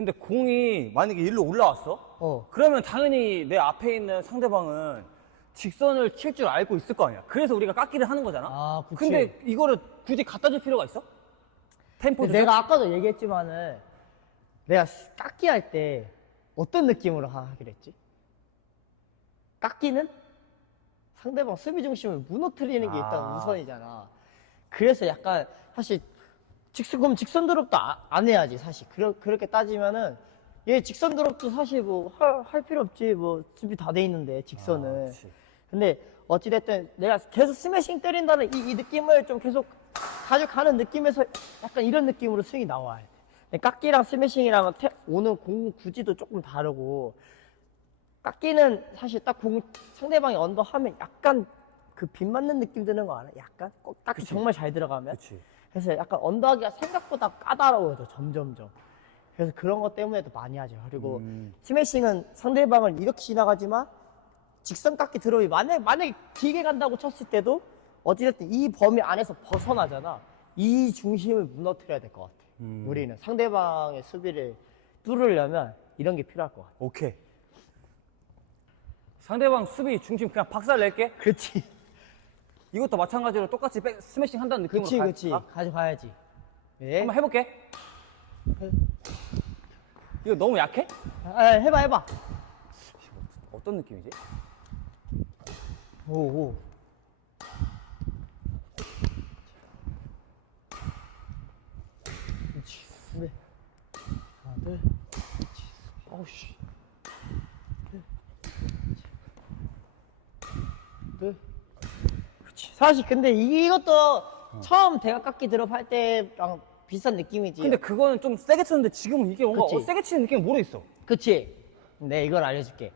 근데 공이 만약에 일로 올라왔어? 그러면 당연히 내 앞에 있는 상대방은 직선을 칠 줄 알고 있을 거 아니야. 그래서 우리가 깎기를 하는 거잖아. 아, 그치. 근데 이거를 굳이 갖다 줄 필요가 있어? 템포 조절? 내가 아까도 얘기했지만은 내가 깎기 할 때 어떤 느낌으로 하기로 했지? 깎기는 상대방 수비 중심을 무너뜨리는 게 일단 우선이잖아. 그래서 약간 사실 그럼 직선 드롭도 안 해야지 사실. 그렇게 따지면은 얘 직선 드롭도 사실 뭐 할 필요 없지. 뭐 수비 다 돼 있는데 직선은. 근데 어찌됐든 내가 계속 스매싱 때린다는 이 느낌을 좀 계속 가져가는 느낌에서 약간 이런 느낌으로 스윙이 나와야 돼. 깎기랑 스매싱이랑 오는 공 구지도 조금 다르고, 깎기는 사실 딱 상대방이 언더 하면 약간 그 빗 맞는 느낌 드는 거 알아? 약간? 꼭 깎기 정말 잘 들어가면? 그치. 그래서 약간 언더하기가 생각보다 까다로워져, 점점점. 그래서 그런 것 때문에도 많이 하죠. 그리고 스매싱은 상대방을 이렇게 지나가지만 직선 깎기 드롭이 만약에 길게 간다고 쳤을 때도 어찌됐든 이 범위 안에서 벗어나잖아. 이 중심을 무너뜨려야 될 것 같아. 우리는 상대방의 수비를 뚫으려면 이런 게 필요할 것 같아. 오케이. 상대방 수비 중심 그냥 박살 낼게. 그렇지. 이것도 마찬가지로 똑같이 스매싱 한다는 느낌으로 그렇지. 가져가야지. 네. 한번 해볼게. 이거 너무 약해? 해봐. 어떤 느낌이지? 오. 그렇지. 네. 하나, 둘. 어우씨. 둘. 그렇지. 사실 근데 이것도 처음 대각 깎기 드롭 할 때랑 비슷한 느낌이지. 근데 그거는 좀 세게 쳤는데 지금은 이게 뭔가 그치. 세게 치는 느낌이 모르겠어. 그치? 네, 이걸 알려줄게.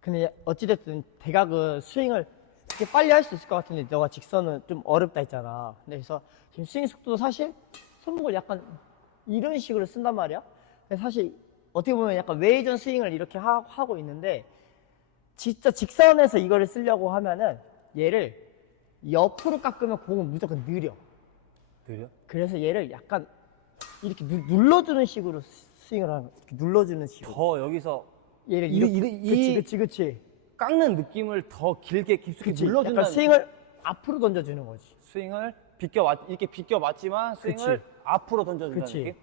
근데 어찌됐든 대각은 스윙을 이렇게 빨리 할 수 있을 것 같은데 너가 직선은 좀 어렵다 했잖아. 그래서 지금 스윙 속도도 사실 손목을 약간 이런 식으로 쓴단 말이야. 근데 사실 어떻게 보면 약간 외전 스윙을 이렇게 하고 있는데, 진짜 직선에서 이거를 쓰려고 하면은 얘를 옆으로 깎으면 공은 무조건 느려. 느려? 그래서 얘를 약간 이렇게 눌러주는 식으로 스윙을 하는 거야. 이렇게 눌러주는 식으로. 더 여기서 얘를 그치. 깎는 느낌을 더 길게 깊숙이 눌러준다는 약간 스윙을 앞으로 던져주는 거지. 스윙을 이렇게 비껴 맞지만 스윙을 그치. 앞으로 던져준다는 그치. 느낌?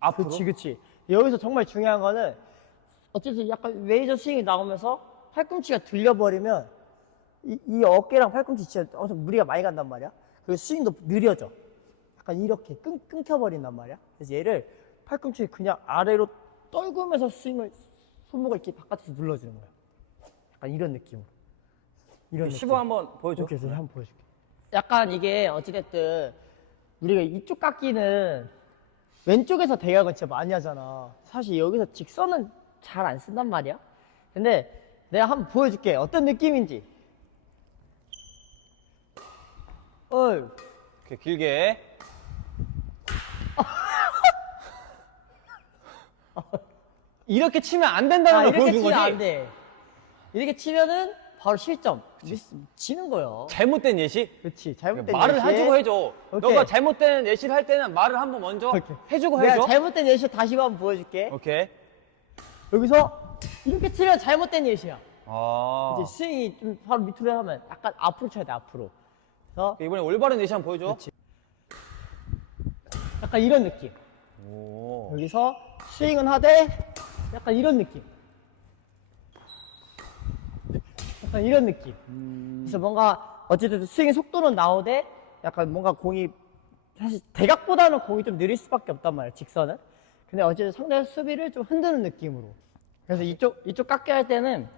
앞으로? 그치. 여기서 정말 중요한 거는 어쨌든 약간 웨이저 스윙이 나오면서 팔꿈치가 들려버리면 이 어깨랑 팔꿈치 진짜 엄청 무리가 많이 간단 말이야. 그리고 스윙도 느려져. 약간 이렇게 끊겨버린단 말이야. 그래서 얘를 팔꿈치 그냥 아래로 떨구면서 스윙을 손목을 이렇게 바깥에서 눌러주는 거야. 약간 이런 느낌으로. 이런 시범 한번 보여줘. 오케이, 한번 보여줄게. 약간 이게 어찌됐든 우리가 이쪽 깎기는 왼쪽에서 대각은 진짜 많이 하잖아. 사실 여기서 직선은 잘 안 쓴단 말이야. 근데 내가 한번 보여줄게. 어떤 느낌인지. 이렇게 길게. 이렇게 치면 안 된다는 걸 이렇게 보여준 치면 거지? 안 돼. 이렇게 치면은 바로 실점. 지는 거예요. 잘못된 예시? 그렇지. 잘못된 말을 예시에 해주고 해줘. 오케이. 너가 잘못된 예시를 할 때는 말을 한번 먼저 오케이. 해주고 내가 해줘. 잘못된 예시 다시 한번 보여줄게. 오케이. 여기서 이렇게 치면 잘못된 예시야. 아. 이제 스윙이 좀 바로 밑으로 하면 약간 앞으로 쳐야 돼, 앞으로. 그래서 이번에 올바른 예시 한번 보여줘. 그렇지. 약간 이런 느낌. 오. 여기서 스윙은 하되 약간 이런 느낌. 약간 이런 느낌. 그래서 뭔가 어쨌든 스윙의 속도는 나오되 약간 뭔가 공이 사실 대각보다는 공이 좀 느릴 수밖에 없단 말이야, 직선은. 근데 어쨌든 상대 수비를 좀 흔드는 느낌으로. 그래서 이쪽 깎게 할 때는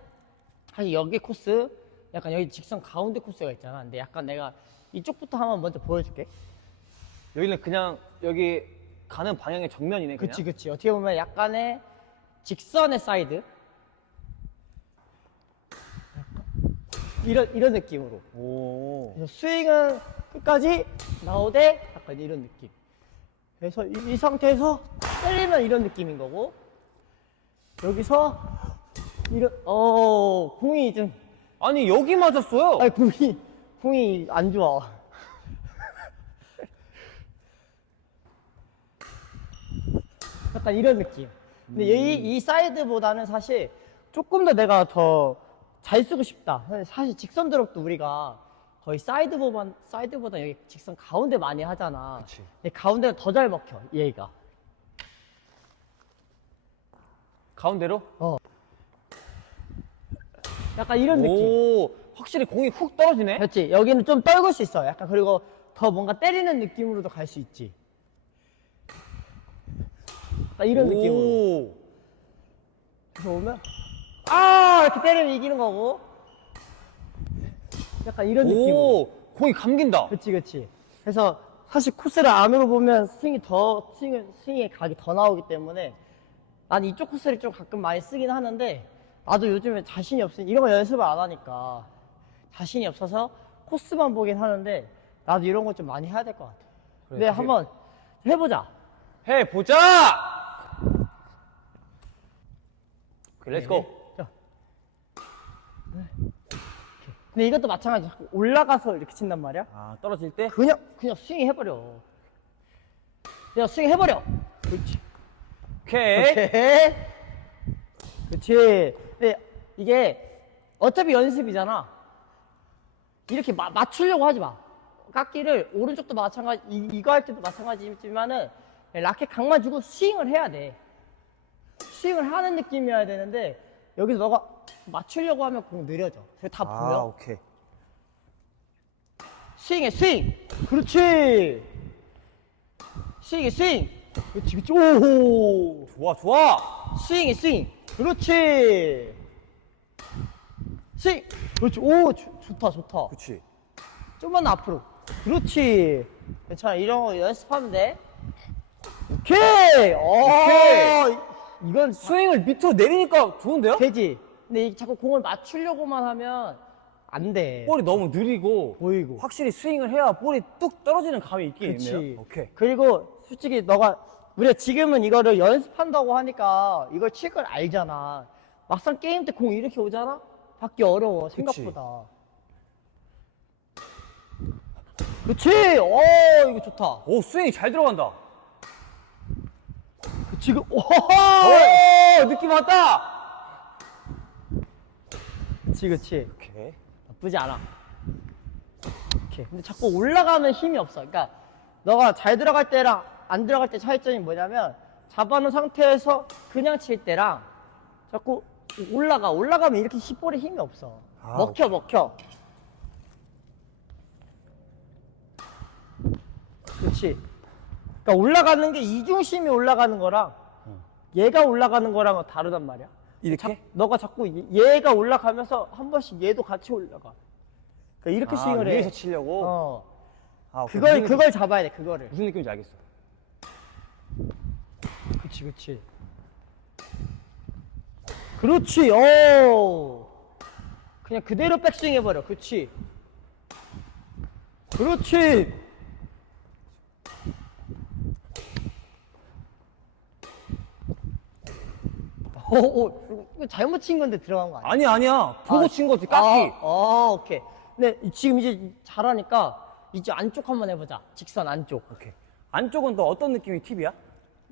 사실 여기 코스, 약간 여기 직선 가운데 코스가 있잖아. 근데 약간 내가 이쪽부터 한번 먼저 보여줄게. 여기는 그냥 여기 가는 방향의 정면이네. 그냥. 그치. 어떻게 보면 약간의 직선의 사이드. 이런 느낌으로. 오. 그래서 스윙은 끝까지 나오되 약간 이런 느낌. 그래서 이 상태에서 때리면 이런 느낌인 거고, 여기서 공이 좀, 아니 여기 맞았어요. 아니 공이 안 좋아. 약간 이런 느낌. 근데 이 사이드보다는 사실 조금 더 내가 더 잘 쓰고 싶다. 사실 직선 드롭도 우리가 거의 사이드보다 여기 직선 가운데 많이 하잖아. 그치. 근데 가운데가 더 잘 먹혀, 얘가. 가운데로? 약간 이런 느낌. 오, 확실히 공이 훅 떨어지네? 그렇지. 여기는 좀 떨굴 수 있어. 약간 그리고 더 뭔가 때리는 느낌으로도 갈 수 있지. 약간 이런 느낌으로. 오. 그래서 오면 이렇게 때리면 이기는 거고. 약간 이런 느낌으로. 오, 공이 감긴다. 그치. 그래서 사실 코스를 안으로 보면 스윙의 각이 더 나오기 때문에 난 이쪽 코스를 좀 가끔 많이 쓰긴 하는데 나도 요즘에 자신이 없으니 이런 거 연습을 안 하니까 자신이 없어서 코스만 보긴 하는데 나도 이런 거 좀 많이 해야 될 것 같아. 근데 한번 해보자. 해보자! 오케이, 렛츠고. 자. 근데 이것도 마찬가지. 자꾸 올라가서 이렇게 친단 말이야. 아, 떨어질 때? 그냥 스윙 해버려. 그냥 스윙 해버려. 그렇지. 오케이. 오케이. 그렇지. 근데 이게 어차피 연습이잖아. 이렇게 맞추려고 하지 마. 깎기를 오른쪽도 마찬가지, 이거 할 때도 마찬가지지만은 라켓 각만 주고 스윙을 해야 돼. 스윙을 하는 느낌이어야 되는데 여기서 너가 맞추려고 하면 공 느려져. 그게 다 보여. 오케이. 스윙해, 스윙. 그렇지. 스윙해, 스윙. 그렇지. 오호. 좋아. 스윙해, 스윙. 그렇지. 스윙. 그렇지. 오, 좋다. 그치. 좀만 앞으로. 그렇지. 괜찮아. 이런 거 연습하면 돼. 오케이. 오케이. 이건 스윙을 밑으로 내리니까 좋은데요? 되지. 근데 자꾸 공을 맞추려고만 하면 안 돼. 볼이 너무 느리고 보이고. 확실히 스윙을 해야 볼이 뚝 떨어지는 감이 있긴 그치. 있네요. 오케이. 그리고 솔직히 우리가 지금은 이거를 연습한다고 하니까 이걸 칠 걸 알잖아. 막상 게임 때 공 이렇게 오잖아? 받기 어려워, 생각보다. 그치! 이거 좋다. 오, 스윙이 잘 들어간다. 지금, 오, 느낌 왔다. 그치. 오케이. 나쁘지 않아. 오케이. 근데 자꾸 올라가면 힘이 없어. 그러니까 너가 잘 들어갈 때랑 안 들어갈 때 차이점이 뭐냐면 잡아놓은 상태에서 그냥 칠 때랑 자꾸 올라가면 이렇게 볼에 힘이 없어. 먹혀. 그렇지. 그러니까 올라가는 게 이중심이 올라가는 거랑 얘가 올라가는 거랑은 다르단 말이야. 이렇게? 너가 자꾸 얘가 올라가면서 한 번씩 얘도 같이 올라가. 그러니까 이렇게 스윙을 해. 위에서 치려고? 오케이. 그걸 잡아야 돼, 그거를. 무슨 느낌인지 알겠어. 그치. 그렇지, 그냥 그대로 백스윙 해버려. 그렇지. 이거 잘못 친 건데 들어간 거 아니야? 아니야. 보고 친 거지, 깎기. 오케이. 근데 지금 이제 잘하니까 이제 안쪽 한번 해보자. 직선 안쪽. 오케이. 안쪽은 또 어떤 느낌이 팁이야?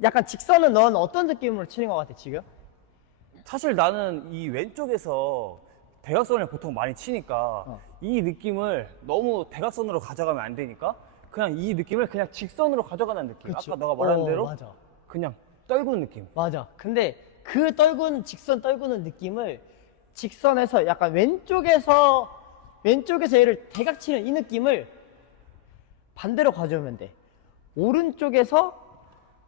약간 직선은 넌 어떤 느낌으로 치는 것 같아, 지금? 사실 나는 이 왼쪽에서 대각선을 보통 많이 치니까 이 느낌을 너무 대각선으로 가져가면 안 되니까 그냥 이 느낌을 그냥 직선으로 가져가는 느낌. 그치. 아까 너가 말한 대로 맞아. 그냥 떨구는 느낌. 맞아. 근데 그 직선 떨구는 느낌을 직선에서 약간 왼쪽에서 얘를 대각 치는 이 느낌을 반대로 가져오면 돼. 오른쪽에서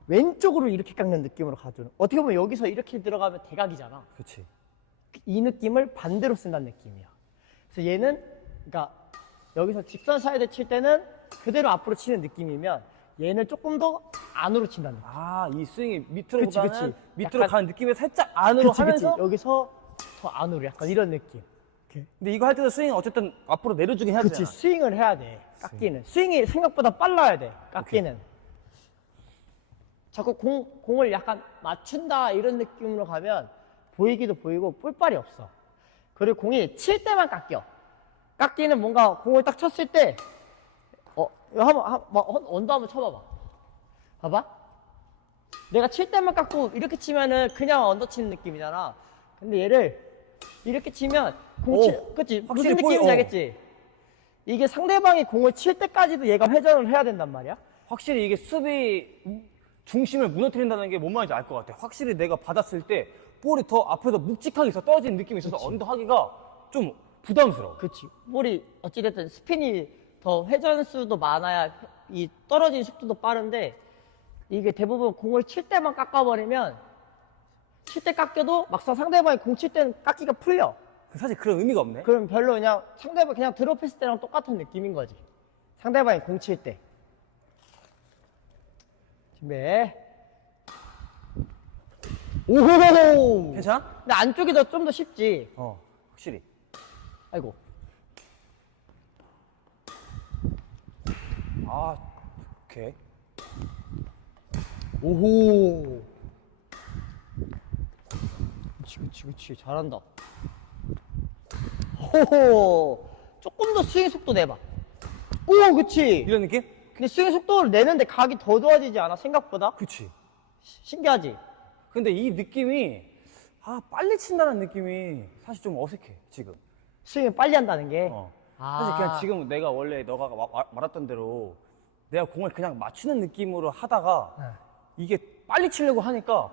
왼쪽으로 이렇게 깎는 느낌으로 가져오는. 어떻게 보면 여기서 이렇게 들어가면 대각이잖아. 그렇지. 이 느낌을 반대로 쓴다는 느낌이야. 그래서 얘는 그러니까 여기서 직선 사이드 칠 때는 그대로 앞으로 치는 느낌이면 얘는 조금 더 안으로 친다는 느낌. 이 스윙이 밑으로보다는 그치. 밑으로 약간- 가는 느낌이 살짝 안으로 하면서 여기서 더 안으로 약간 이런 느낌. 근데 이거 할 때도 스윙 어쨌든 앞으로 내려주긴 해야 그치, 되잖아. 스윙을 해야 돼. 깎기는. 스윙이 생각보다 빨라야 돼. 깎기는. 자꾸 공을 약간 맞춘다 이런 느낌으로 가면 보이기도 보이고 볼빨이 없어. 그리고 공이 칠 때만 깎여. 깎기는 뭔가 공을 딱 쳤을 때 이거 언더 한번 쳐봐봐. 봐봐. 내가 칠 때만 깎고 이렇게 치면은 그냥 언더 치는 느낌이잖아. 근데 얘를 이렇게 치면 그치? 무슨 확실히 느낌인지 알겠지? 이게 상대방이 공을 칠 때까지도 얘가 회전을 해야 된단 말이야. 확실히 이게 수비 중심을 무너뜨린다는 게 뭔 말인지 알 것 같아. 확실히 내가 받았을 때 볼이 더 앞에서 묵직하게 있어 떨어지는 느낌이 있어서 언더 하기가 좀 부담스러워. 그치. 볼이 어찌됐든 스핀이 더 회전 수도 많아야 이 떨어지는 속도도 빠른데 이게 대부분 공을 칠 때만 깎아버리면 칠 때 깎여도 막상 상대방이 공 칠 때는 깎기가 풀려. 사실 그런 의미가 없네. 그럼 별로 그냥 상대방 그냥 드롭했을 때랑 똑같은 느낌인 거지. 상대방이 공 칠 때. 준비. 오호호호. 괜찮아? 근데 안쪽이 좀 더 쉽지. 확실히. 아이고. 아, 오케이. 오호. 그치. 잘한다. 호호. 조금 더 스윙 속도 내봐. 오, 그치. 이런 느낌? 근데 스윙 속도를 내는데 각이 더 좋아지지 않아? 생각보다? 그치. 신기하지? 근데 이 느낌이, 빨리 친다는 느낌이 사실 좀 어색해, 지금. 스윙을 빨리 한다는 게. 사실 그냥 지금 내가 원래 너가 말했던 대로 내가 공을 그냥 맞추는 느낌으로 하다가 이게 빨리 치려고 하니까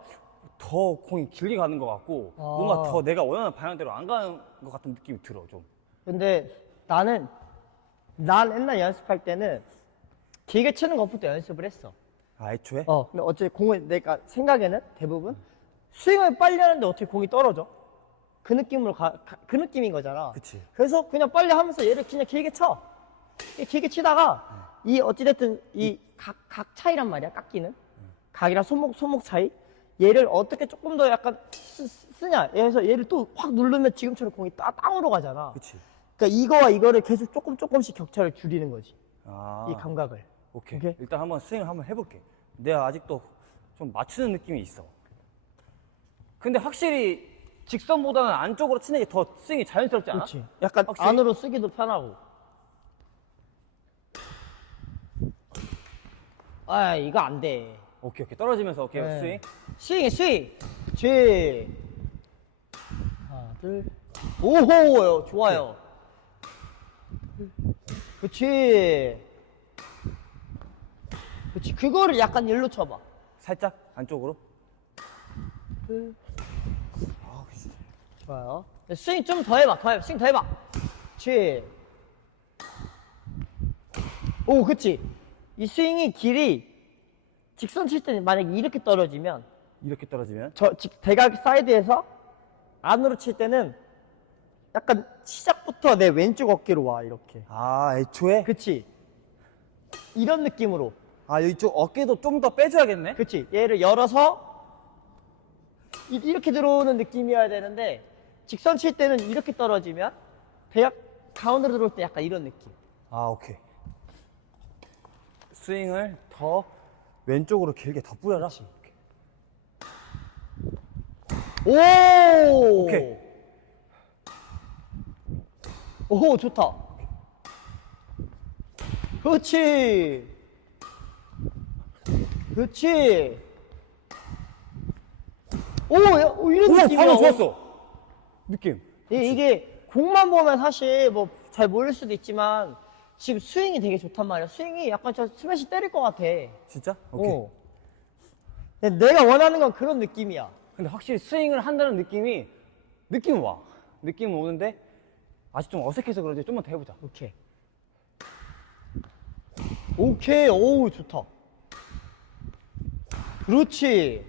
더 공이 길게 가는 것 같고 뭔가 더 내가 원하는 방향대로 안 가는 것 같은 느낌이 들어, 좀. 근데 난 옛날 연습할 때는 길게 치는 것부터 연습을 했어. 애초에? 근데 어째 공을 내가 생각에는 대부분 스윙을 빨리 하는데 어떻게 공이 떨어져? 그 느낌으로 그 느낌인 거잖아. 그치. 그래서 그냥 빨리 하면서 얘를 그냥 길게 쳐. 길게 치다가 이 어찌됐든 이 각 차이란 말이야, 깎기는. 각이랑 손목 차이. 얘를 어떻게 조금 더 약간 쓰냐. 그래서 얘를 또 확 누르면 지금처럼 공이 땅으로 가잖아. 그치. 그러니까 이거와 이거를 계속 조금씩 격차를 줄이는 거지. 이 아, 감각을. 오케이. 오케이? 일단 한번 스윙을 한번 해볼게. 내가 아직도 좀 맞추는 느낌이 있어. 근데 확실히 직선보다는 안쪽으로 치는 게 더 스윙이 자연스럽지 않아? 그렇지. 약간 확실히? 안으로 쓰기도 편하고. 이거 안 돼. 오케이. 떨어지면서 오케이. 네. 스윙. 스윙. 그렇지. 하나, 둘. 오호, 좋아요. 그렇지. 그거를 약간 일로 쳐봐. 살짝 안쪽으로. 좋아요. 스윙 좀 더 해봐, 스윙 더 해봐. 그렇지. 오, 그치. 이 스윙이 길이 직선 칠 때는 만약에 이렇게 떨어지면 이렇게 떨어지면. 대각 사이드에서 안으로 칠 때는 약간 시작부터 내 왼쪽 어깨로 와, 이렇게. 애초에? 그치. 이런 느낌으로. 이쪽 어깨도 좀 더 빼줘야겠네? 그치. 얘를 열어서 이렇게 들어오는 느낌이어야 되는데 직선 칠 때는 이렇게 떨어지면 대각 가운데로 들어올 때 약간 이런 느낌. 오케이. 스윙을 더 왼쪽으로 길게 더 뿌려라. 오! 오케이. 오, 좋다. 그렇지. 이런 느낌이야. 방금 좋았어. 느낌. 이게 공만 보면 사실 뭐 잘 모를 수도 있지만 지금 스윙이 되게 좋단 말이야. 스윙이 약간 저 스매시 때릴 것 같아. 진짜? 오케이. 근데 내가 원하는 건 그런 느낌이야. 근데 확실히 스윙을 한다는 느낌은 와. 느낌은 오는데 아직 좀 어색해서 그런지 좀만 더 해보자. 오케이. 오우, 좋다. 그렇지.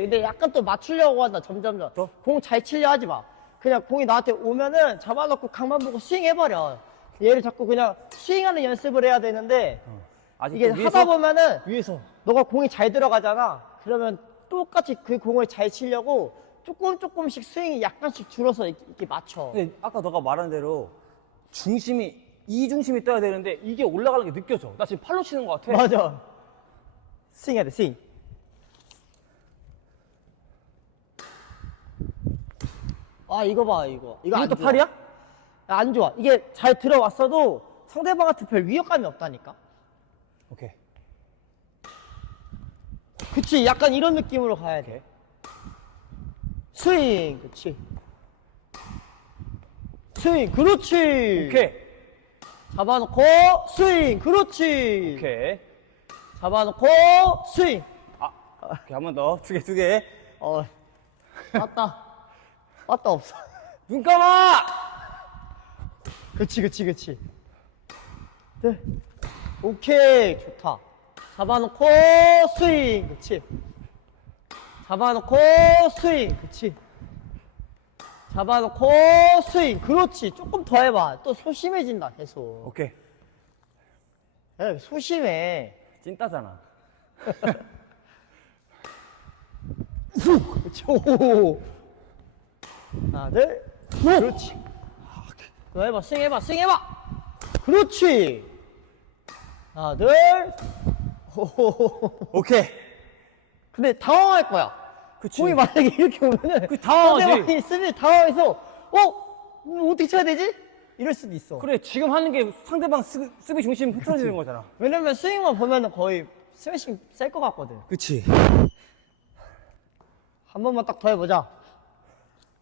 근데 약간 또 맞추려고 한다, 점점. 또? 공 잘 치려 하지 마. 그냥 공이 나한테 오면은 잡아놓고 각만 보고 스윙해버려. 얘를 자꾸 그냥 스윙하는 연습을 해야 되는데 아직 이게 또 하다 보면은 위에서. 너가 공이 잘 들어가잖아. 그러면 똑같이 그 공을 잘 치려고 조금씩 스윙이 약간씩 줄어서 이렇게 맞춰. 근데 아까 너가 말한 대로 이중심이 떠야 되는데 이게 올라가는 게 느껴져. 나 지금 팔로 치는 것 같아. 맞아. 스윙해야 돼, 스윙. 이거 봐, 이거. 이거 안 이것도 좋아. 팔이야? 안 좋아. 이게 잘 들어왔어도 상대방한테 별 위협감이 없다니까. 오케이. 그치, 약간 이런 느낌으로 가야 돼. 오케이. 스윙, 그치. 스윙, 그렇지. 오케이. 잡아놓고, 스윙, 그렇지. 오케이. 잡아놓고, 스윙. 오케이, 한 번 더. 두 개. 맞다. 맞다, 없어. 눈 감아! 그치. 네. 오케이, 좋다. 잡아놓고, 스윙, 그치. 잡아놓고, 스윙, 그치. 잡아놓고, 스윙, 그렇지. 조금 더 해봐. 또 소심해진다, 계속. 오케이. 야, 소심해. 찐따잖아. 훅! 그렇지. 오. 하나, 둘. 그렇지. 또 해봐. 스윙해봐. 그렇지. 하나, 둘. 호호호. 오케이. 근데 당황할 거야. 그치. 공이 만약에 이렇게 오면은. 그 당황하지. 상대방이 쓰면 당황해서, 어떻게 쳐야 되지? 이럴 수도 있어. 그래, 지금 하는 게 상대방 수비 중심 흐트러지는 거잖아. 왜냐면 스윙만 보면은 거의 스매싱 셀 것 같거든. 그치. 한 번만 딱 더 해보자.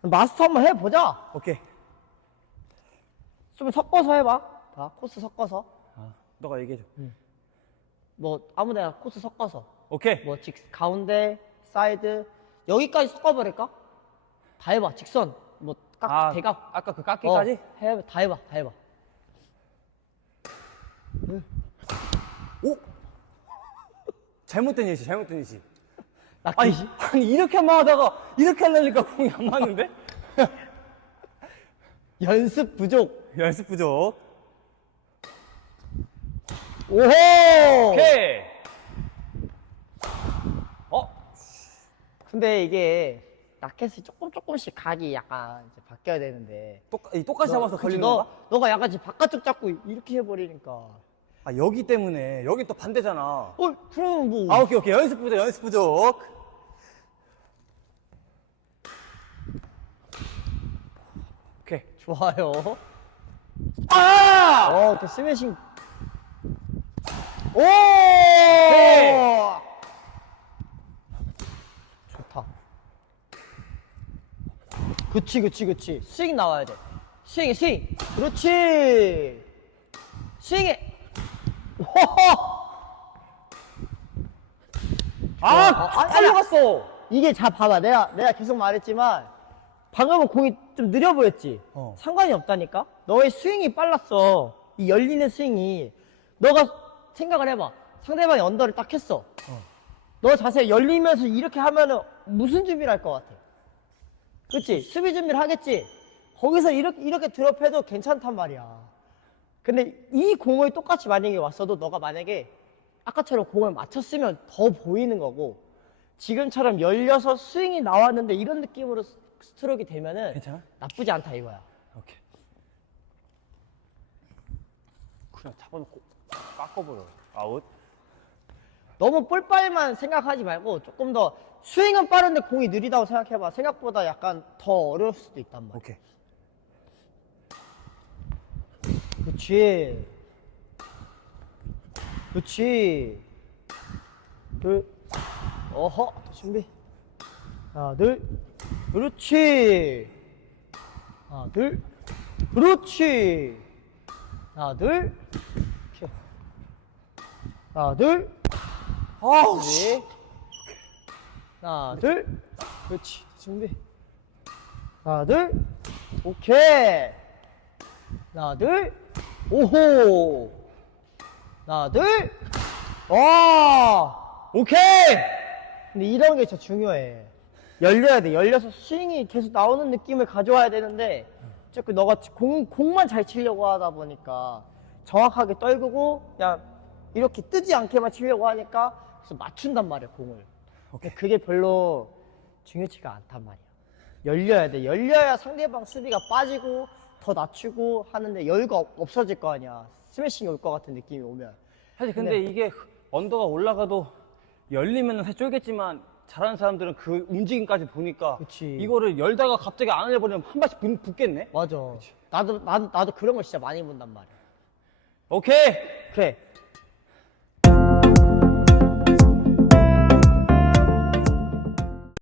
마스터 한번 해보자. 오케이. 좀 섞어서 해봐. 자, 코스 섞어서. 너가 얘기해줘. 뭐 아무데나 코스 섞어서. 오케이. 뭐 가운데, 사이드 여기까지 섞어버릴까? 다 해봐. 직선. 뭐 대각. 아까 그 깎기까지? 다 해봐. 오! 잘못된 예시. 낚이지? 아니, 이렇게만 하다가, 이렇게 하려니까 공이 안 맞는데? 연습 부족. 연습 부족. 오호! 오케이. 근데 이게 라켓이 조금씩 각이 약간 이제 바뀌어야 되는데 똑같이 잡아서 걸리는 너, 거야? 너가 약간 지금 바깥쪽 잡고 이렇게 해버리니까 여기 때문에. 여기 또 반대잖아. 그럼 뭐 오케이. 연습 부족. 오케이. 좋아요. 이렇게 스매싱. 오! 좋다. 그치. 스윙 나와야 돼. 스윙. 그렇지. 스윙해. 잘려갔어. 이게 봐봐. 내가 계속 말했지만 방금은 공이 좀 느려 보였지. 상관이 없다니까. 너의 스윙이 빨랐어. 이 열리는 스윙이. 너가 생각을 해봐. 상대방이 언더를 딱 했어. 너 자세 열리면서 이렇게 하면은 무슨 준비를 할 것 같아? 그치? 수비 준비를 하겠지? 거기서 이렇게 드롭해도 괜찮단 말이야. 근데 이 공을 똑같이 만약에 왔어도 너가 만약에 아까처럼 공을 맞췄으면 더 보이는 거고 지금처럼 열려서 스윙이 나왔는데 이런 느낌으로 스트로크가 되면은 괜찮아? 나쁘지 않다 이거야. 오케이. 그냥 잡아놓고 깎아버려. 아웃. 너무 볼빨만 생각하지 말고 조금 더 스윙은 빠른데 공이 느리다고 생각해봐. 생각보다 약간 더 어려울 수도 있단 말이야. 오케이. 그렇지. 둘. 어허. 준비. 하나, 둘. 그렇지. 하나, 둘. 그렇지. 하나, 둘. 이렇게. 하나, 둘. 준비. 하나, 둘. 그렇지. 준비. 하나, 둘. 오케이. 하나, 둘. 오호. 하나, 둘. 오케이. 근데 이런 게 진짜 중요해. 열려야 돼. 열려서 스윙이 계속 나오는 느낌을 가져와야 되는데 자꾸 너가 공만 잘 치려고 하다 보니까 정확하게 떨구고 그냥 이렇게 뜨지 않게만 치려고 하니까 그래서 맞춘단 말이야, 공을. 오케이. 그게 별로 중요치가 않단 말이야. 열려야 돼. 열려야 상대방 수비가 빠지고 더 낮추고 하는데 여유가 없어질 거 아니야. 스매싱이 올 것 같은 느낌이 오면. 사실 근데 이게 언더가 올라가도 열리면 사실 쫄겠지만 잘하는 사람들은 그 움직임까지 보니까 그치. 이거를 열다가 갑자기 안 열려버리면 한 발씩 붙겠네? 맞아. 나도 그런 걸 진짜 많이 본단 말이야. 오케이. 그래.